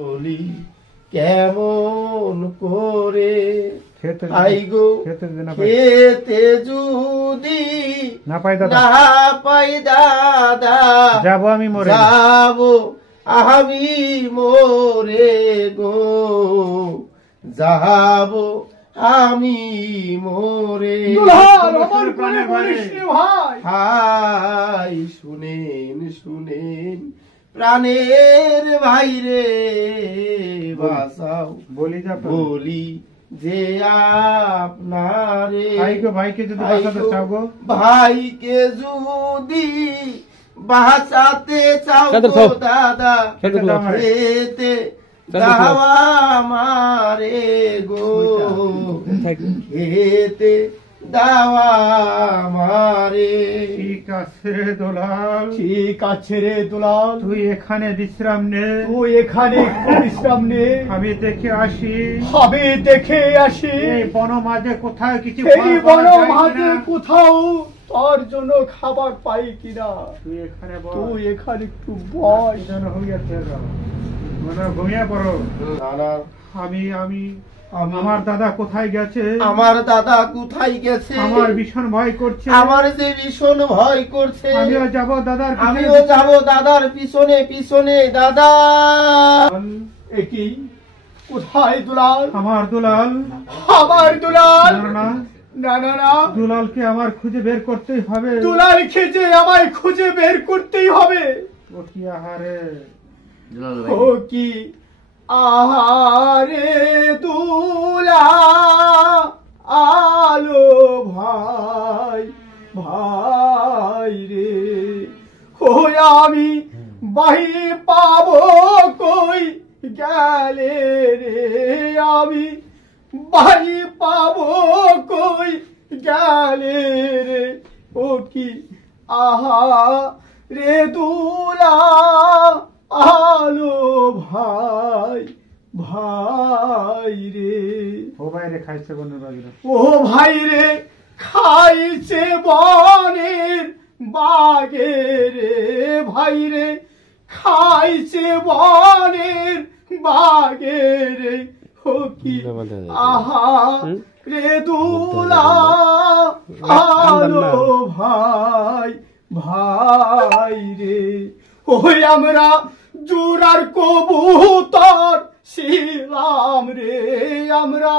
বলি কেমন করে আইগো খেতে যদি না পাই দাদা যাব আমি মোরে গো যাব আমি মোরে হাই শুনেন শুনেন প্রাণের ভাইরে বাসাও বলি যে আপনারে ভাইকে যদি বাঁচাতে চাও দাদা খেতে দাওয়া মারে গো খেতে দাওয়া মারে। ঠিক আছে রে দুলাল তুই এখানে বিশ্রাম নে বিশ্রাম নে আমি দেখে আসি এই বন মাঝে কোথাও কিছু কোথাও তোর জন্য খাবার পাই কিনা তুই এখানে একটু বস যেন হইয়াছে ঘুমিয়ে পড়ো। আমি আমার দাদা কোথায় গেছে আমার ভীষণ ভয় করছে আমিও যাব দাদার পিছনে দাদা। একই কোথায় দুলাল আমার দুলাল না দুলালকে আমার খুঁজে বের করতেই হবে আমায় খুঁজে বের করতেই হবে। ও কি আহারে আহারে তুলা আলো ভাই রে আমি বাহি পাবো কই গেলে রে আমি বাহি পাবো কই গেলে রে ও কি আহা রে তুলা আলো ভাই রে ও ভাই রে খাইছে বনের বাগে রে ভাই রে খাইছে বনের বাগে রে ও কি আহা রে দুলা আলো ভাই রে ওই আমরা জোড়ার কবুতর ছিলাম রে আমরা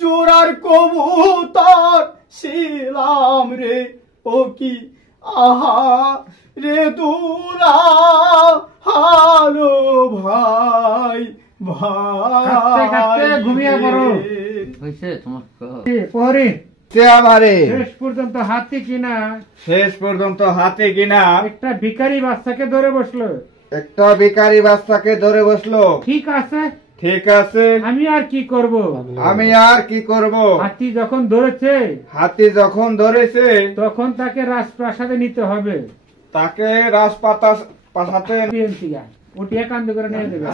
জোড়ার কবুতর ছিলাম রে ও কি আহা রে দুলা হালো ভাই ঘুমিয়ে পড়ো শেষ পর্যন্ত হাতে কিনা একটা ভিখারি বাচ্চাকে ধরে বসলো ঠিক আছে আমি আর কি করব হাতি যখন ধরেছে তখন তাকে রাজপ্রাসাদে নিতে হবে ওটিয়া কান্দ করে নিয়ে দেবে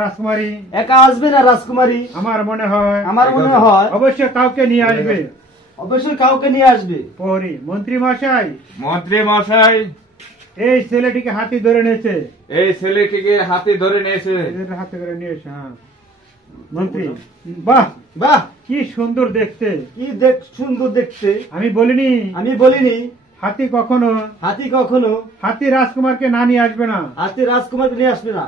রাজকুমারী একা আসবে না রাজকুমারী আমার মনে হয় অবশ্যই কাউকে নিয়ে আসবে পরি মন্ত্রী মশাই এই ছেলেটিকে হাতি ধরে নিয়েছে হাতে করে নিয়েছে হ্যাঁ মন্ত্রী বাহ কি সুন্দর দেখতে আমি বলিনি হাতি কখনো হাতি রাজকুমারকে নিয়ে আসবে না